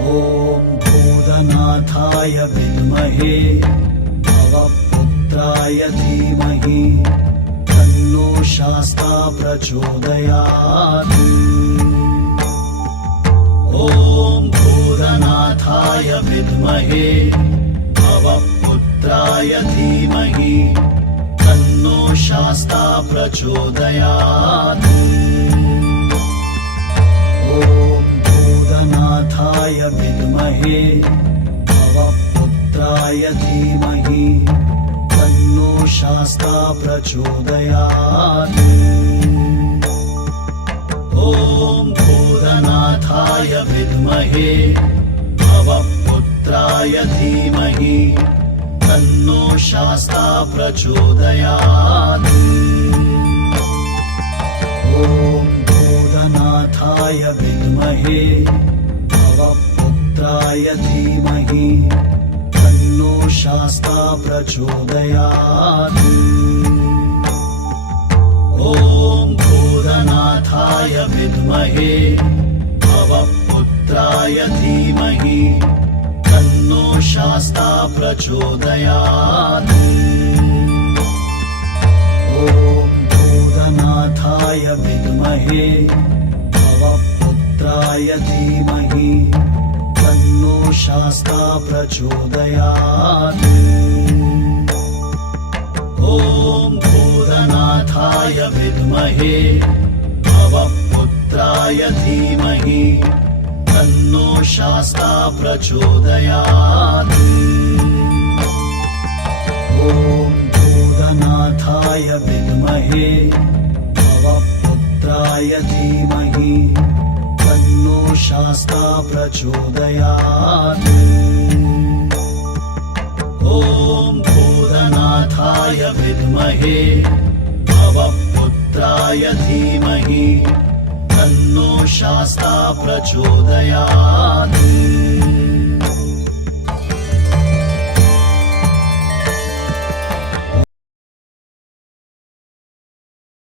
ॐ भूतनाथाय विद्महे भवपुत्राय धीमहि तन्नो शास्ता प्रचोदयात्। ॐ भूतनाथाय विद्महे भवपुत्राय धीमहि तन्नो शास्ता प्रचोदयात्। ॐ भूतनाथाय विद्महे भवपुत्राय धीमहि तन्नो शास्ता प्रचोदयात्। ॐ भूतनाथाय विद्महे भवपुत्राय धीमहि तन्नो शास्ता प्रचोदयात्। ॐ भूतनाथाय विद्महे भवपुत्राय धीमहि तन्नो शास्ता प्रचोदयात्। ॐ भूतनाथाय विद्महे भवपुत्राय धीमहि तन्नो शास्ता प्रचोदयात्। ॐ भूतनाथाय विद्महे भवपुत्राय धीमहि तन्नो शास्ता प्रचोदयात्। ॐ भूतनाथाय विद्महे भवपुत्राय धीमहि तन्नो शास्ता प्रचोदयात्। ॐ भूतनाथाय विद्महे भवपुत्राय धीमहि तन्नो शास्ता प्रचोदयात्। ॐ भूतनाथाय विद्महे भवपुत्राय धीमहि तन्नो शास्ता प्रचोदयात्।